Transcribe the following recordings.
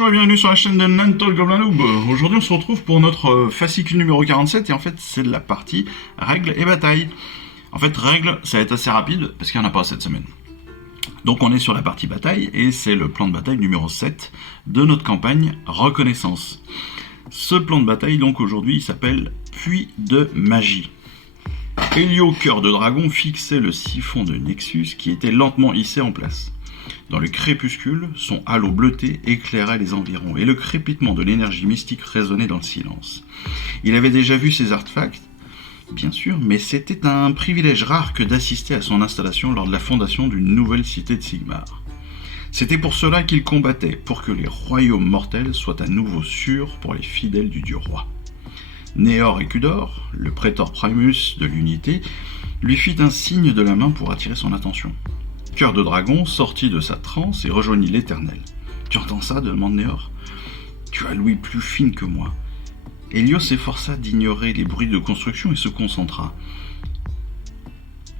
Bonjour et bienvenue sur la chaîne de Nanto Goblin Noob. Aujourd'hui on se retrouve pour notre fascicule numéro 47 et en fait c'est la partie règles et batailles. En fait règles ça va être assez rapide parce qu'il n'y en a pas cette semaine. Donc on est sur la partie bataille et c'est le plan de bataille numéro 7 de notre campagne Reconnaissance. Ce plan de bataille donc aujourd'hui il s'appelle Puits de Magie. Elio, cœur de dragon, fixait le siphon de Nexus qui était lentement hissé en place. Dans le crépuscule, son halo bleuté éclairait les environs et le crépitement de l'énergie mystique résonnait dans le silence. Il avait déjà vu ces artefacts, bien sûr, mais c'était un privilège rare que d'assister à son installation lors de la fondation d'une nouvelle cité de Sigmar. C'était pour cela qu'il combattait, pour que les royaumes mortels soient à nouveau sûrs pour les fidèles du dieu roi. Néor et Cudor, le prétor Primus de l'unité, lui fit un signe de la main pour attirer son attention. Cœur de dragon sortit de sa transe et rejoignit l'Éternel. « Tu entends ça ?» demande Néor. « Tu as l'ouïe plus fine que moi. » Elio s'efforça d'ignorer les bruits de construction et se concentra.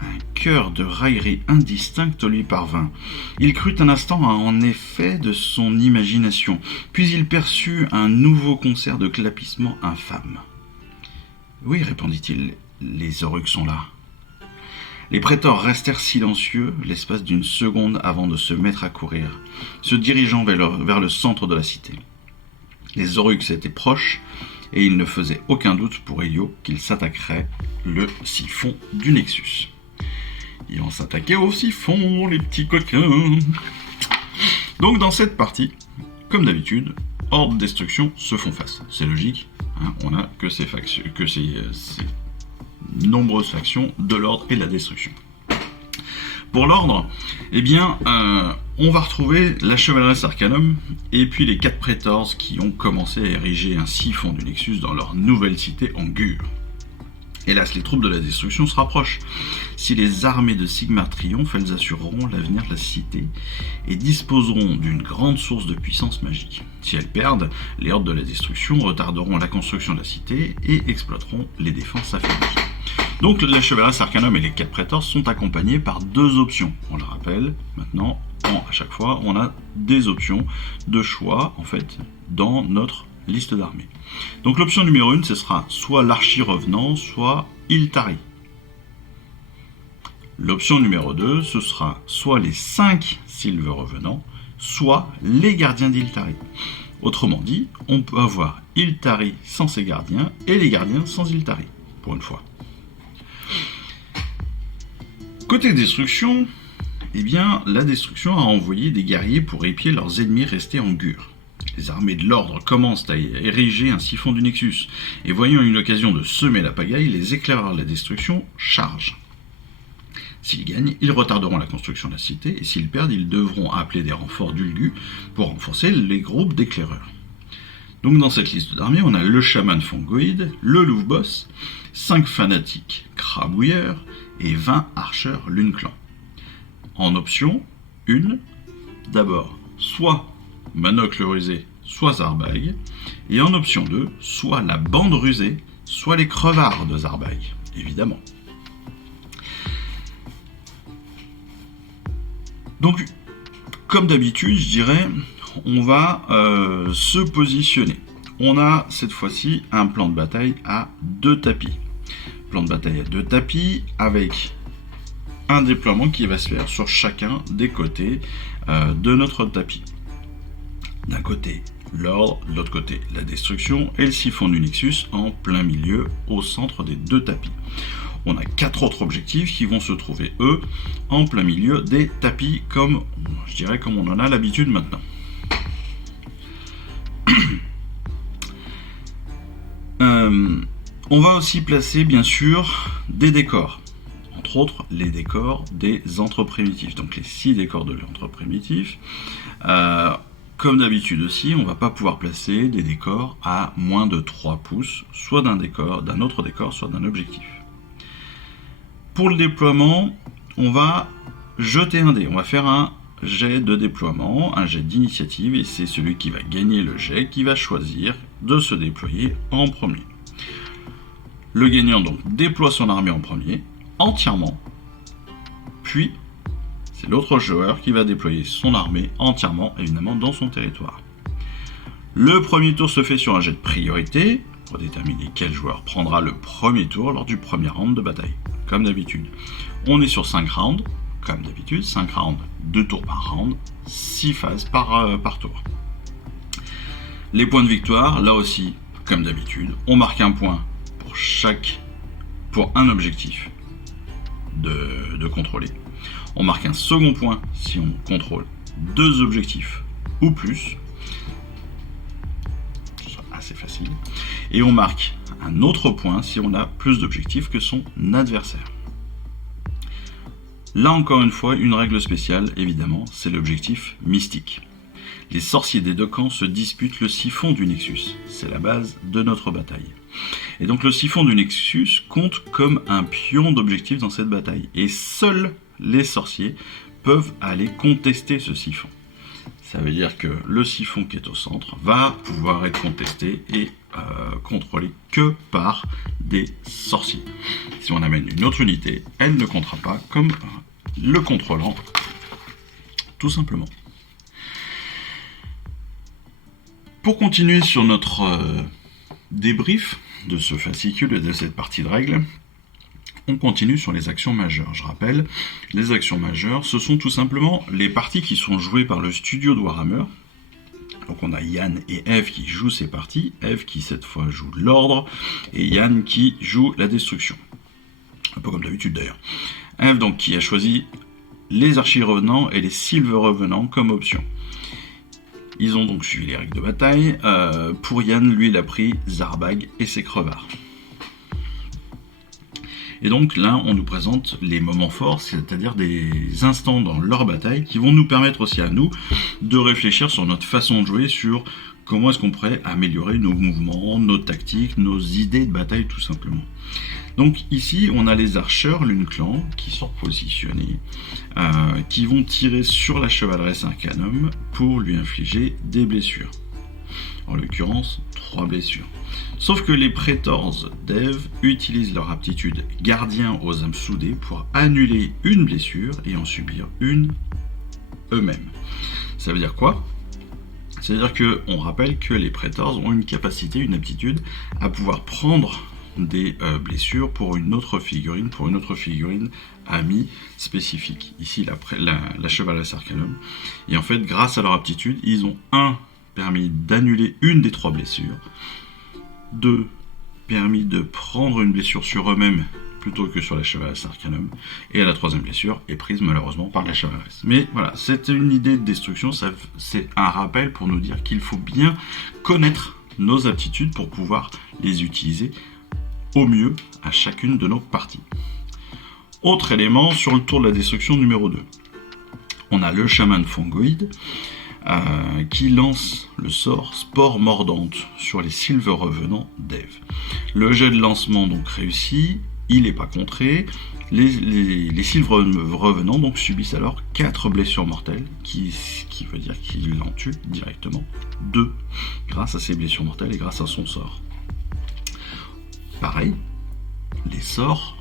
Un chœur de raillerie indistincte lui parvint. Il crut un instant en effet de son imagination, puis il perçut un nouveau concert de clapissements infâmes. « Oui, répondit-il, les Oruks sont là. » Les prétors restèrent silencieux l'espace d'une seconde avant de se mettre à courir, se dirigeant vers le centre de la cité. Les Oruks étaient proches, et il ne faisait aucun doute pour Elio qu'ils s'attaqueraient le siphon du Nexus. Ils vont s'attaquer au siphon, les petits coquins. Donc dans cette partie, comme d'habitude, Horde Destruction se font face. C'est logique, hein, on a que ces nombreuses factions de l'ordre et de la destruction. Pour l'ordre, eh bien, on va retrouver la Chevaleresse Arcanum et puis les 4 prétors qui ont commencé à ériger un siphon du Nexus dans leur nouvelle cité en Gur. Hélas, les troupes de la destruction se rapprochent. Si les armées de Sigmar triomphent, elles assureront l'avenir de la cité et disposeront d'une grande source de puissance magique. Si elles perdent, les hordes de la destruction retarderont la construction de la cité et exploiteront les défenses affaiblies. Donc la Chevaleresse Arcanum et les 4 prétors sont accompagnés par 2 options. On le rappelle, maintenant, à chaque fois, on a des options de choix, en fait, dans notre liste d'armées. Donc l'option numéro 1, ce sera soit l'Archi-Revenant, soit Iltari. L'option numéro 2, ce sera soit les 5 Sylves Revenants, soit les gardiens d'Iltari. Autrement dit, on peut avoir Iltari sans ses gardiens et les gardiens sans Iltari, pour une fois. Côté destruction, eh bien, la destruction a envoyé des guerriers pour épier leurs ennemis restés en Gur. Les armées de l'ordre commencent à ériger un siphon du Nexus, et voyant une occasion de semer la pagaille, les éclaireurs de la destruction chargent. S'ils gagnent, ils retarderont la construction de la cité, et s'ils perdent, ils devront appeler des renforts d'Ulgu pour renforcer les groupes d'éclaireurs. Donc dans cette liste d'armées, on a le chaman fongoïde, le louve-boss, 5 fanatiques crabouilleurs et 20 archers lune-clan. En option 1, d'abord, soit Manoc le rusé, soit Zarbag, et en option 2, soit la bande rusée, soit les crevards de Zarbag, évidemment. Donc, comme d'habitude, je dirais, on va se positionner. On a cette fois-ci un plan de bataille à 2 tapis. Plan de bataille à 2 tapis avec un déploiement qui va se faire sur chacun des côtés de notre tapis. D'un côté, l'ordre, de l'autre côté, la destruction et le siphon du Nexus en plein milieu au centre des 2 tapis. On a 4 autres objectifs qui vont se trouver, eux, en plein milieu des tapis, comme on en a l'habitude maintenant. On va aussi placer, bien sûr, des décors. Entre autres, les décors des antres primitifs. Donc les 6 décors de l'antre primitif. Comme d'habitude aussi, on ne va pas pouvoir placer des décors à moins de 3 pouces, soit d'un autre décor, soit d'un objectif. Pour le déploiement, on va jeter un dé. On va faire un jet de déploiement, un jet d'initiative, et c'est celui qui va gagner le jet qui va choisir de se déployer en premier. Le gagnant donc déploie son armée en premier, entièrement, puis c'est l'autre joueur qui va déployer son armée entièrement, évidemment, dans son territoire. Le premier tour se fait sur un jet de priorité, pour déterminer quel joueur prendra le premier tour lors du premier round de bataille. Comme d'habitude. On est sur 5 rounds, comme d'habitude, 5 rounds, 2 tours par round, 6 phases par tour. Les points de victoire, là aussi, comme d'habitude, on marque un point pour un objectif de contrôler. On marque un second point si on contrôle 2 objectifs ou plus. C'est assez facile. Et on marque un autre point si on a plus d'objectifs que son adversaire. Là encore une fois, une règle spéciale, évidemment, c'est l'objectif mystique. Les sorciers des deux camps se disputent le siphon du Nexus. C'est la base de notre bataille. Et donc le siphon du Nexus compte comme un pion d'objectif dans cette bataille. Et seuls les sorciers peuvent aller contester ce siphon. Ça veut dire que le siphon qui est au centre va pouvoir être contesté et contrôlé que par des sorciers. Si on amène une autre unité, elle ne comptera pas comme le contrôlant, tout simplement. Pour continuer sur notre débrief de ce fascicule et de cette partie de règles, on continue sur les actions majeures. Je rappelle, les actions majeures, ce sont tout simplement les parties qui sont jouées par le studio de Warhammer. Donc on a Yann et Eve qui jouent ces parties, Eve qui cette fois joue l'ordre, et Yann qui joue la destruction. Un peu comme d'habitude d'ailleurs. Eve donc qui a choisi les archi-revenants et les silver-revenants comme option. Ils ont donc suivi les règles de bataille. Pour Yann, lui, il a pris Zarbag et ses crevards. Et donc là, on nous présente les moments forts, c'est-à-dire des instants dans leur bataille qui vont nous permettre aussi à nous de réfléchir sur notre façon de jouer, sur comment est-ce qu'on pourrait améliorer nos mouvements, nos tactiques, nos idées de bataille tout simplement. Donc ici, on a les archers Lune Clan qui sont positionnés, qui vont tirer sur la chevaleresse Arcanum pour lui infliger des blessures. En l'occurrence, 3 blessures. Sauf que les Praetors d'Eve utilisent leur aptitude gardien aux âmes soudées pour annuler une blessure et en subir une eux-mêmes. Ça veut dire quoi ? C'est-à-dire qu'on rappelle que les Praetors ont une capacité, une aptitude à pouvoir prendre des blessures pour une autre figurine amie spécifique. Ici, la chevaleresse Arcanum. Et en fait, grâce à leur aptitude, ils ont permis d'annuler une des 3 blessures, 2 permis de prendre une blessure sur eux-mêmes plutôt que sur la chevaleresse Arcanum, et la 3e blessure est prise malheureusement par la chevaleresse. Mais voilà, c'est une idée de destruction, c'est un rappel pour nous dire qu'il faut bien connaître nos aptitudes pour pouvoir les utiliser au mieux à chacune de nos parties. Autre élément sur le tour de la destruction numéro 2. On a le chaman fongoïde qui lance le sort Spore Mordante sur les Silver Revenants d'Eve. Le jet de lancement donc réussi, il n'est pas contré. Les Silver Revenants donc subissent alors 4 blessures mortelles, qui veut dire qu'il en tue directement 2 grâce à ces blessures mortelles et grâce à son sort. Pareil, les sorts,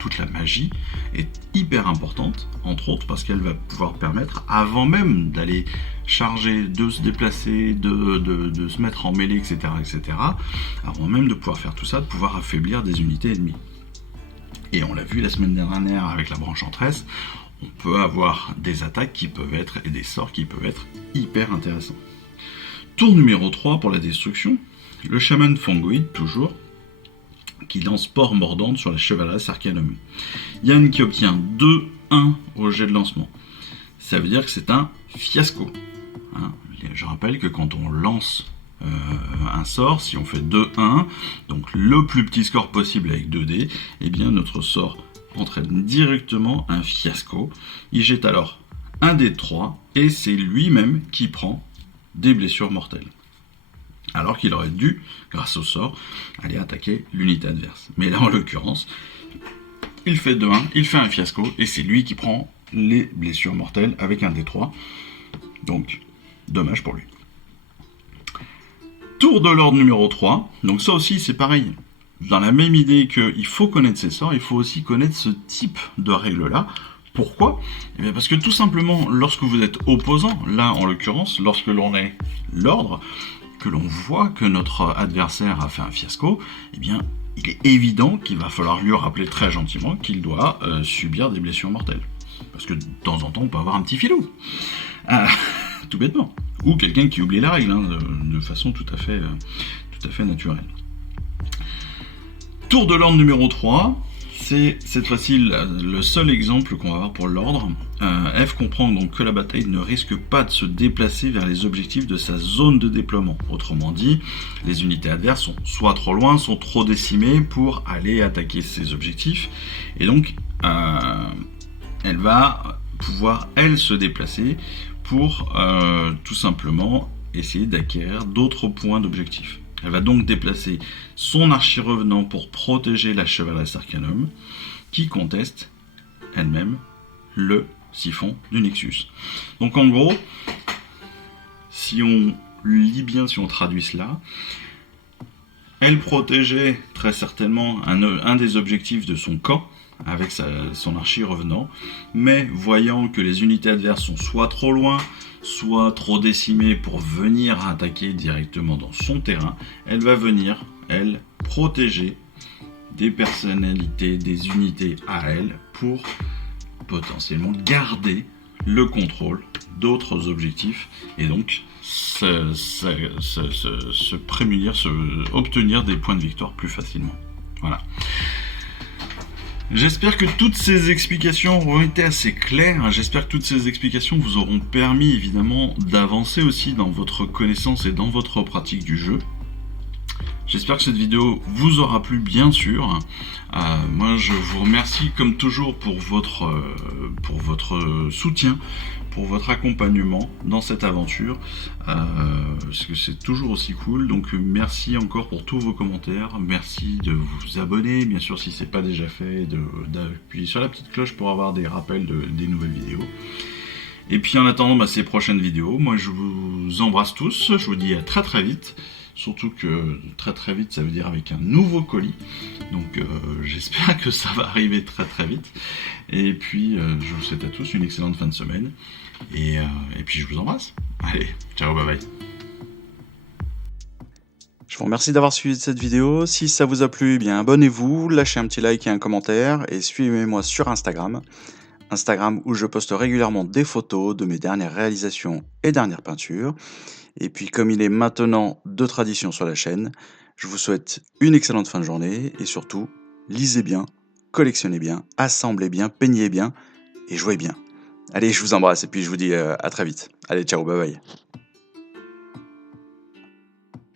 toute la magie est hyper importante, entre autres parce qu'elle va pouvoir permettre, avant même d'aller charger, de se déplacer, de se mettre en mêlée, etc., avant même de pouvoir faire tout ça, de pouvoir affaiblir des unités ennemies. Et on l'a vu la semaine dernière avec la branche enchanteresse, on peut avoir des attaques qui peuvent être, et des sorts qui peuvent être hyper intéressants. Tour numéro 3 pour la destruction, le chaman fongoïde toujours, qui lance Spore Mordante sur la chevaleresse Arcanum. Yann qui obtient 2-1 au jet de lancement. Ça veut dire que c'est un fiasco. Je rappelle que quand on lance un sort, si on fait 2-1, donc le plus petit score possible avec 2 dés, eh bien notre sort entraîne directement un fiasco. Il jette alors un dé de 3 et c'est lui-même qui prend des blessures mortelles. Alors qu'il aurait dû, grâce au sort, aller attaquer l'unité adverse. Mais là, en l'occurrence, il fait 2-1, il fait un fiasco, et c'est lui qui prend les blessures mortelles avec un D3. Donc, dommage pour lui. Tour de l'ordre numéro 3. Donc ça aussi, c'est pareil. Dans la même idée qu'il faut connaître ses sorts, il faut aussi connaître ce type de règle-là. Pourquoi ? Eh bien parce que tout simplement, lorsque vous êtes opposant, là en l'occurrence, lorsque l'on est l'ordre, que l'on voit que notre adversaire a fait un fiasco, eh bien, il est évident qu'il va falloir lui rappeler très gentiment qu'il doit subir des blessures mortelles. Parce que de temps en temps, on peut avoir un petit filou. Tout bêtement. Ou quelqu'un qui oublie la règle, hein, de façon tout à fait naturelle. Tour de l'ordre numéro 3. C'est cette fois-ci le seul exemple qu'on va avoir pour l'ordre. F comprend donc que la bataille ne risque pas de se déplacer vers les objectifs de sa zone de déploiement. Autrement dit, les unités adverses sont soit trop loin, soit trop décimées pour aller attaquer ses objectifs. Et donc, elle va pouvoir, elle, se déplacer pour tout simplement essayer d'acquérir d'autres points d'objectif. Elle va donc déplacer son archi-revenant pour protéger la chevaleresque Arcanum, qui conteste elle-même le siphon du Nexus. Donc en gros, si on lit bien, si on traduit cela, elle protégeait très certainement un des objectifs de son camp, avec son archi-revenant, mais voyant que les unités adverses sont soit trop loin, soit trop décimées pour venir attaquer directement dans son terrain, elle va venir, elle, protéger des personnalités, des unités à elle, pour potentiellement garder le contrôle d'autres objectifs, et donc se prémunir, obtenir des points de victoire plus facilement. Voilà. J'espère que toutes ces explications auront été assez claires. J'espère que toutes ces explications vous auront permis évidemment d'avancer aussi dans votre connaissance et dans votre pratique du jeu. J'espère que cette vidéo vous aura plu, bien sûr. Moi, je vous remercie comme toujours pour votre soutien, pour votre accompagnement dans cette aventure, parce que c'est toujours aussi cool. Donc merci encore pour tous vos commentaires, merci de vous abonner, bien sûr si c'est pas déjà fait, d'appuyer sur la petite cloche pour avoir des rappels des nouvelles vidéos. Et puis en attendant ces prochaines vidéos, moi je vous embrasse tous, je vous dis à très très vite. Surtout que très très vite, ça veut dire avec un nouveau colis. Donc j'espère que ça va arriver très très vite. Et puis je vous souhaite à tous une excellente fin de semaine. Et puis je vous embrasse. Allez, ciao, bye bye. Je vous remercie d'avoir suivi cette vidéo. Si ça vous a plu, eh bien abonnez-vous, lâchez un petit like et un commentaire. Et suivez-moi sur Instagram. Instagram où je poste régulièrement des photos de mes dernières réalisations et dernières peintures. Et puis comme il est maintenant de tradition sur la chaîne, je vous souhaite une excellente fin de journée et surtout, lisez bien, collectionnez bien, assemblez bien, peignez bien et jouez bien. Allez, je vous embrasse et puis je vous dis à très vite. Allez, ciao, bye bye.